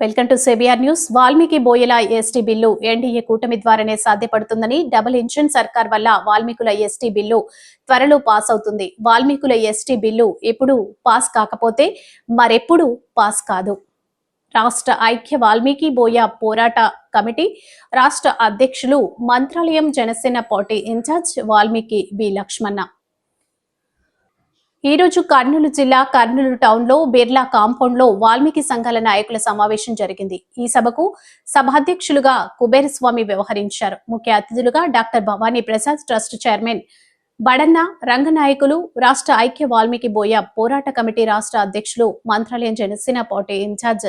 Welcome to సేబిఆర్ news. Valmiki బోయల ST bill NDA కూటమి ద్వారానే సాధ్యపడుతుందని డబుల్ ఇంజిన్ సర్కార్ వల్ల వాల్మీకుల ఎస్టీ బిల్లు త్వరలో పాస్ అవుతుంది. వాల్మీకుల ఎస్టీ బిల్లు ఎప్పుడు పాస్ కాకపోతే మరెప్పుడు పాస్ కాదు. రాష్ట్ర ఐక్య వాల్మీకి బోయ పోరాట కమిటీ రాష్ట్ర అధ్యక్షులు Mantralayam Janasena party incharge Valmiki B Lakshmana ఈ రోజు కర్నూలు జిల్లా కర్నూలు టౌన్లో బిర్లా కాంపౌండ్లో వాల్మీకి సంఘాల నాయకుల సమావేశం జరిగింది. ఈ సభకు సభాధ్యక్షులుగా కుబేరస్వామి వ్యవహరించారు. ముఖ్య అతిథులుగా doctor Bhavani Prasad trust chairman Badanna Ranganayakulu రాష్ట్ర ఐక్య వాల్మీకి బోయ పోరాట కమిటీ రాష్ట్ర అధ్యక్షులు Mantralayam Janasena party incharge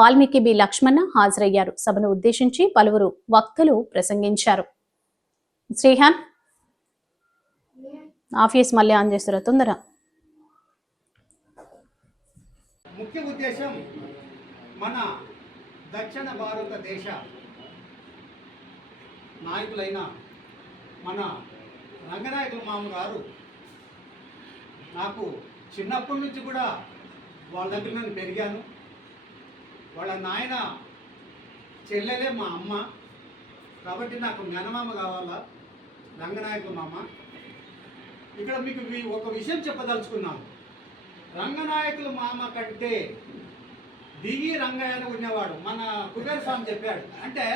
Valmiki B Lakshmana హాజరయ్యారు. సభను ఉద్దేశించి పలువురు వక్తలు ప్రసంగించారు. శ్రీహాన్ ఆఫీస్ మళ్ళీ ఆన్ చేస్తారా? తొందర దేశం మన దక్షిణ భారతదేశ నాయకులైన మన రంగనాయకుల మామగారు నాకు చిన్నప్పటి నుంచి కూడా వాళ్ళ దగ్గర నేను పెరిగాను. వాళ్ళ నాయన చెల్లెలే మా అమ్మ. కాబట్టి నాకు మేనమామ కావాలా? రంగనాయకుల మామ. ఇక్కడ మీకు ఒక విషయం చెప్పదలుచుకున్నాను. రంగనాయకులు మామ కంటే దిగి రంగయ్య ఉండేవాడు మన కుబేర స్వామి చెప్పాడు. అంటే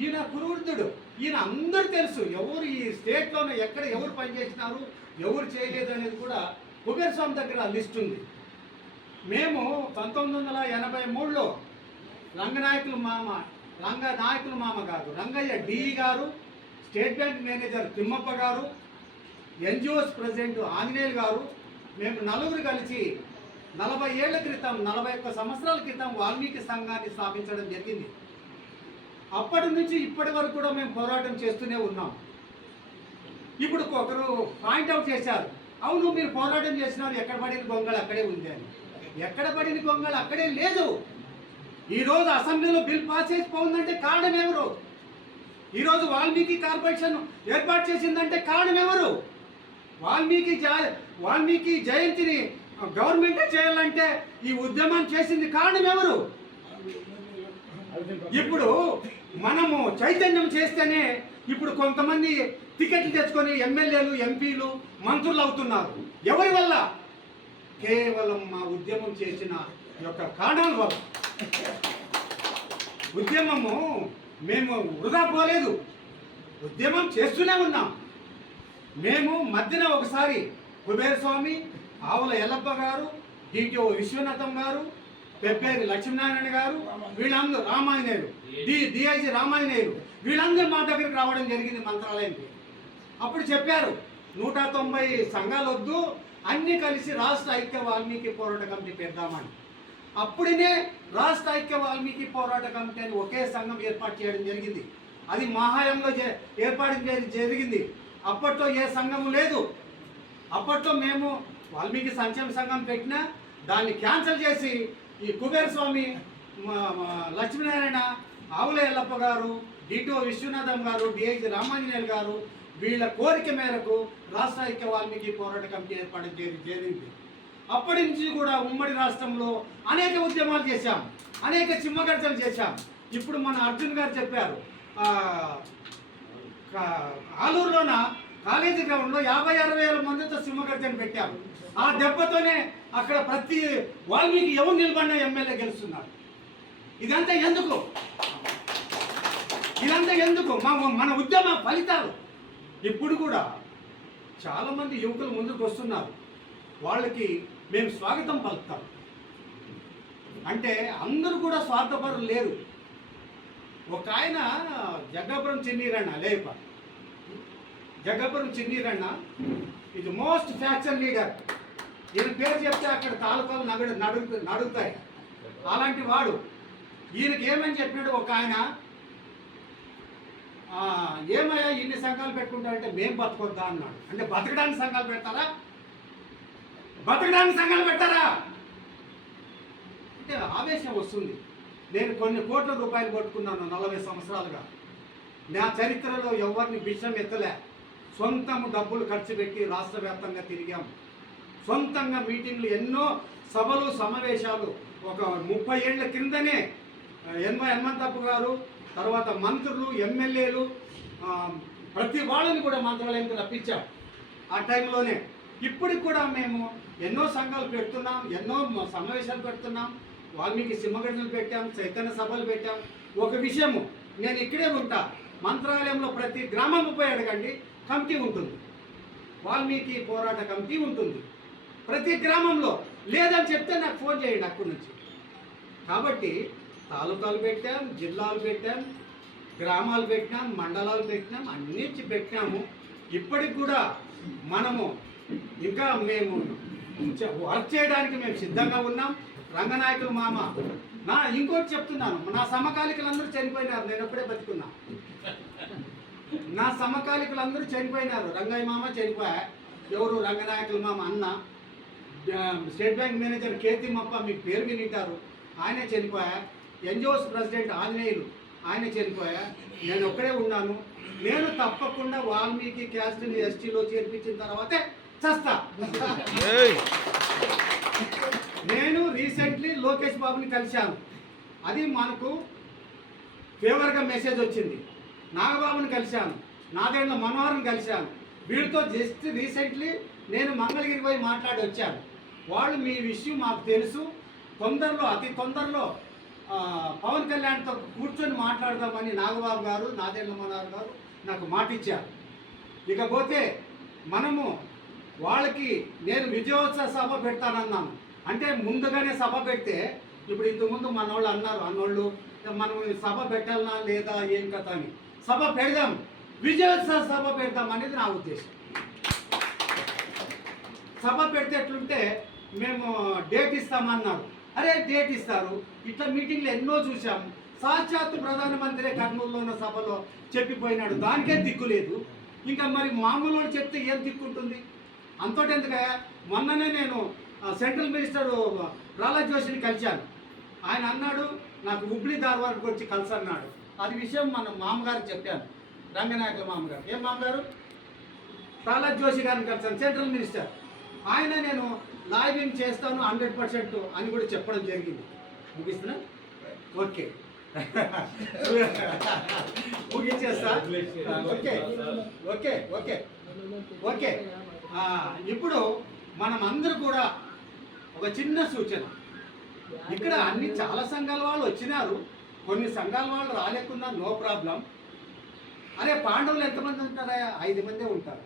ఈయన కురువృద్ధుడు ఈయన అందరూ తెలుసు. ఎవరు ఈ స్టేట్లోనే ఎక్కడ ఎవరు పనిచేసినారు ఎవరు చేయలేదు అనేది కూడా కుబేర స్వామి దగ్గర లిస్ట్ ఉంది. మేము పంతొమ్మిది వందల ఎనభై మూడులో రంగనాయకులు మామ రంగనాయకులు మామ కాదు Rangaiah DE garu state bank manager Thimmappa garu NGOs president Anjaneyulu గారు మేము నలుగురు కలిసి నలభై ఏళ్ళ క్రితం నలభై ఒక్క సంవత్సరాల క్రితం వాల్మీకి సంఘాన్ని స్థాపించడం జరిగింది. అప్పటి నుంచి ఇప్పటి వరకు కూడా మేము పోరాటం చేస్తూనే ఉన్నాం. ఇప్పుడు ఒకరు పాయింట్ అవుట్ చేశారు. అవును మీరు పోరాటం చేసినారు. ఎక్కడ పడిన గొంగళి? అక్కడే ఉంది అని. ఎక్కడ పడిన గొంగళి? అక్కడే లేదు. ఈరోజు అసెంబ్లీలో బిల్ పాస్ చేసిపోయిందంటే కారణం ఎవరు? ఈరోజు వాల్మీకి కార్పొరేషన్ ఏర్పాటు చేసిందంటే కారణం ఎవరు? వాల్మీకి జా వాల్మీకి జయంతిని గవర్నమెంటే చేయాలంటే ఈ ఉద్యమం చేసింది కారణం ఎవరు? ఇప్పుడు మనము చైతన్యం చేస్తేనే ఇప్పుడు కొంతమంది టికెట్లు తెచ్చుకొని ఎమ్మెల్యేలు ఎంపీలు మంత్రులు అవుతున్నారు. ఎవరి వల్ల? కేవలం మా ఉద్యమం చేసిన యొక్క కారణాల వల్ల. ఉద్యమము మేము వృధా పోలేదు. ఉద్యమం చేస్తూనే ఉన్నాం. మేము మధ్యన ఒకసారి కుబేర స్వామి ఆవుల ఎల్లప్ప గారు డిటిఓ విశ్వనాథం గారు పెప్పేరి లక్ష్మీనారాయణ గారు వీళ్ళందరూ రామాయణేయులు. D DIG రామాయణేయులు. వీళ్ళందరూ మా దగ్గరికి రావడం జరిగింది మంత్రాలయంకి అప్పుడు చెప్పారు నూట తొంభై సంఘాలు వద్దు అన్నీ కలిసి రాష్ట్ర ఐక్య వాల్మీకి పోరాట కమిటీ పెడదామని. అప్పుడునే రాష్ట్ర ఐక్య వాల్మీకి పోరాట కమిటీ అని ఒకే సంఘం ఏర్పాటు చేయడం జరిగింది. అది మహాయంలో ఏర్పాటు చేయడం జరిగింది. అప్పట్లో ఏ సంఘము లేదు. అప్పట్లో మేము వాల్మీకి సంక్షేమ సంఘం పెట్టినా దాన్ని క్యాన్సిల్ చేసి ఈ కుబేర స్వామి లక్ష్మీనారాయణ ఆవుల ఎల్లప్ప గారు డిటో విశ్వనాథం గారు డిఐజి రామాంజనేయులు గారు వీళ్ళ కోరిక మేరకు రాష్ట్ర ఐక్య వాల్మీకి పోరాట కమిటీ ఏర్పాటు చేరి- జరిగింది అప్పటి నుంచి కూడా ఉమ్మడి రాష్ట్రంలో అనేక ఉద్యమాలు చేశాం అనేక చిమ్మగడ్డలు చేశాం. ఇప్పుడు మన అర్జున్ గారు చెప్పారు ఆలూరులోన కాలేజీ గ్రౌండ్లో యాభై అరవై వేల మందితో సింహగర్జన పెట్టారు. ఆ దెబ్బతోనే అక్కడ ప్రతి వాల్మీకి ఎవరు నిలబడిన ఎమ్మెల్యే గెలుస్తున్నారు. ఇదంతా ఎందుకు? ఇదంతా ఎందుకు? మా మన ఉద్యమ ఫలితాలు. ఇప్పుడు కూడా చాలామంది యువకులు ముందుకు వస్తున్నారు. వాళ్ళకి మేము స్వాగతం పలుకుతాం. అంటే అందరూ కూడా స్వార్థపరులు లేరు. ఒక ఆయన జగ్గాపురం చిన్నీరన్న లేప. జగ్గాపురం చిన్నీరన్న ఇది మోస్ట్ ఫ్యాక్షన్ లీడర్ ఈయన పేరు చెప్తే అక్కడ తాలూకాలు నగడు నడుగు నడుగుతాయి. అలాంటి వాడు. ఈయనకి ఏమని చెప్పాడు ఒక ఆయన ఏమయ్యా ఇన్ని సంఘాలు పెట్టుకుంటారంటే మేం బతకొద్దా? అన్నాడు. అంటే బతకడానికి సంఘాలు పెడతారా? బతకడానికి సంఘాలు పెట్టారా అంటే ఆవేశం వస్తుంది. నేను కొన్ని కోట్ల రూపాయలు కొట్టుకున్నాను నలభై సంవత్సరాలుగా. నా చరిత్రలో ఎవరిని విషం ఎత్తలే. సొంతము డబ్బులు ఖర్చు పెట్టి రాష్ట్ర వ్యాప్తంగా తిరిగాం. సొంతంగా మీటింగ్లు ఎన్నో సభలు సమావేశాలు. ఒక ముప్పై ఏళ్ళ కిందనే ఎన్వై హనుమంతప్ప గారు తర్వాత మంత్రులు ఎమ్మెల్యేలు ప్రతి వాళ్ళని కూడా మంత్రాలయంకి రప్పించాం. ఆ టైంలోనే ఇప్పటికి కూడా మేము ఎన్నో సంఘాలు పెడుతున్నాం ఎన్నో సమావేశాలు పెడుతున్నాం. వాల్మీకి సింహగడ్డలు పెట్టాం చైతన్య సభలు పెట్టాం. ఒక విషయము నేను ఇక్కడే ఉంటా. మంత్రాలయంలో ప్రతి గ్రామం పోయి అడగండి. కమిటీ ఉంటుంది. వాల్మీకి పోరాట కమిటీ ఉంటుంది. ప్రతి గ్రామంలో లేదని చెప్తే నాకు ఫోన్ చేయండి అక్కడి నుంచి. కాబట్టి తాలూకాలు పెట్టాం జిల్లాలు పెట్టాం గ్రామాలు పెట్టినాం మండలాలు పెట్టినాం అన్నిటి పెట్టినాము ఇప్పటికి కూడా మనము ఇంకా మేము వర్క్ చేయడానికి మేము సిద్ధంగా ఉన్నాం. రంగనాయకులు మామ నా ఇంకోటి చెప్తున్నాను. నా సమకాలికులందరూ చనిపోయినారు. నేను ఎప్పుడే బతుకున్నాను నా సమకాలికులందరూ చనిపోయినారు. రంగయ్య మామ చనిపోయా? ఎవరు? రంగనాయకుల మామ అన్న. స్టేట్ బ్యాంక్ మేనేజర్ కేతిమప్ప మీకు పేరు వినింటారు. ఆయనే చనిపోయా? NGOs president Anjaneyulu. ఆయన చనిపోయా? నేను ఒక్కడే ఉన్నాను. నేను తప్పకుండా వాల్మీకి క్యాస్ట్ని ఎస్టీలో చేర్పించిన తర్వాతే చస్తా. నేను రీసెంట్లీ లోకేష్ బాబుని కలిశాను. అది మనకు ఫేవర్గా మెసేజ్ వచ్చింది. నాగబాబుని కలిశాను. నాదేండ్ల మనోహర్ని కలిశాను. వీళ్ళతో జస్ట్ రీసెంట్లీ నేను మంగళగిరి పోయి మాట్లాడి వచ్చాను. వాళ్ళు మీ విషయం మాకు తెలుసు. తొందరలో అతి తొందరలో పవన్ కళ్యాణ్తో కూర్చొని మాట్లాడదామని నాగబాబు గారు నాదేండ్ల మనోహర్ గారు నాకు మాట ఇచ్చారు ఇకపోతే మనము వాళ్ళకి నేను విజయోత్సవ సభ పెడతానన్నాను. అంటే ముందుగానే సభ పెడితే ఇప్పుడు ఇంతకుముందు మన వాళ్ళు అన్నారు అన్నోళ్ళు మనం సభ పెట్టాలనా లేదా? ఏం కథ? అని. సభ పెడదాం. విజయోత్సవ సభ పెడదాం అనేది నా ఉద్దేశం. సభ పెడితే ఎట్లుంటే మేము డేట్ ఇస్తామన్నారు. అరే డేట్ ఇస్తారు. ఇట్లా మీటింగ్లు ఎన్నో చూసాం సాక్షాత్తు ప్రధానమంత్రి కర్నూలులో ఉన్న సభలో చెప్పిపోయినాడు. దానికే దిక్కు లేదు. ఇంకా మరి మామూలు చెప్తే ఏం దిక్కు ఉంటుంది? అంతటి మొన్ననే నేను సెంట్రల్ మినిస్టర్ ప్రహ్లాద్ జోషిని కలిశాను. ఆయన అన్నాడు నాకు హుబ్లీ ధార్వాడ్కి వచ్చి కలిసి అన్నాడు అది విషయం మన మామగారికి చెప్పాను రంగనాయకుల మామగారు. ఏం మామగారు? ప్రహ్లాద్ జోషి గారిని కలిసాను సెంట్రల్ మినిస్టర్ ఆయన నేను లాబింగ్ చేస్తాను హండ్రెడ్ పర్సెంట్ అని కూడా చెప్పడం జరిగింది. ముగిస్తున్నా? Okay ముగించేస్తా? Okay okay okay okay ఇప్పుడు మనం అందరూ కూడా ఒక చిన్న సూచన. ఇక్కడ అన్ని చాలా సంఘాల వాళ్ళు వచ్చినారు. కొన్ని సంఘాల వాళ్ళు రాలేకున్నా నో ప్రాబ్లం అరే పాండవులు ఎంతమంది ఉంటారా? ఐదు మందే ఉంటారు.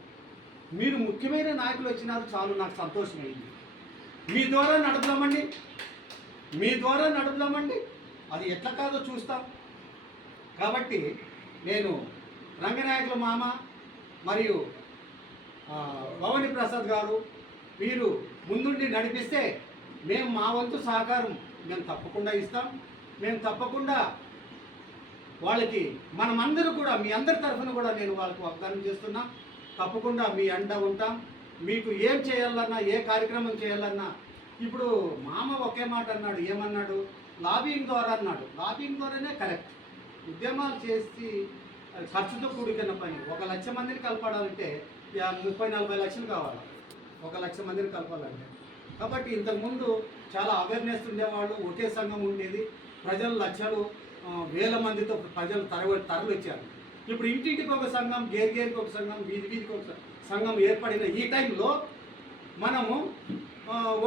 మీరు ముఖ్యమైన నాయకులు వచ్చినారు చాలు నాకు సంతోషమైంది. మీ ద్వారా నడుపుదామండి. మీ ద్వారా నడుపుదామండి. అది ఎట్లా కాదో చూస్తాం. కాబట్టి నేను రంగనాయకుల మామ మరియు భవని ప్రసాద్ గారు వీరు ముందుండి నడిపిస్తే మేము మా వంతు సహకారం మేము తప్పకుండా ఇస్తాం. మేము తప్పకుండా వాళ్ళకి మనమందరూ కూడా మీ అందరి తరఫున కూడా నేను వాళ్ళకి వాగ్దానం చేస్తున్నా. తప్పకుండా మీ అండ ఉంటాం. మీకు ఏం చేయాలన్నా ఏ కార్యక్రమం చేయాలన్నా ఇప్పుడు మామ ఒకే మాట అన్నాడు ఏమన్నాడు? లాబింగ్ ద్వారా అన్నాడు. లాబింగ్ ద్వారానే కరెక్ట్. ఉద్యమాలు చేసి అది ఖర్చుతో కూడుకున్న పని. ఒక లక్ష మందిని కలపడాలంటే ముప్పై నలభై లక్షలు కావాలి. ఒక లక్ష మందిని కలపాలంటే. కాబట్టి ఇంతకుముందు చాలా అవేర్నెస్ ఉండేవాళ్ళు ఒకే సంఘం ఉండేది. ప్రజలు లక్షలు వేల మందితో ప్రజలు తరవ తరలి వచ్చారు ఇప్పుడు ఇంటింటికి ఒక సంఘం గేర్ గేరికి ఒక సంఘం వీధి వీధికి ఒక సంఘం ఏర్పడిన ఈ టైంలో మనము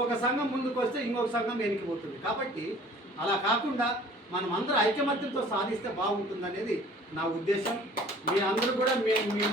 ఒక సంఘం ముందుకు వస్తే ఇంకొక సంఘం వెనికిపోతుంది కాబట్టి అలా కాకుండా మనం అందరూ ఐకమత్యంతో సాధిస్తే బాగుంటుంది అనేది నా ఉద్దేశం. మీ అందరూ కూడా మేము మీ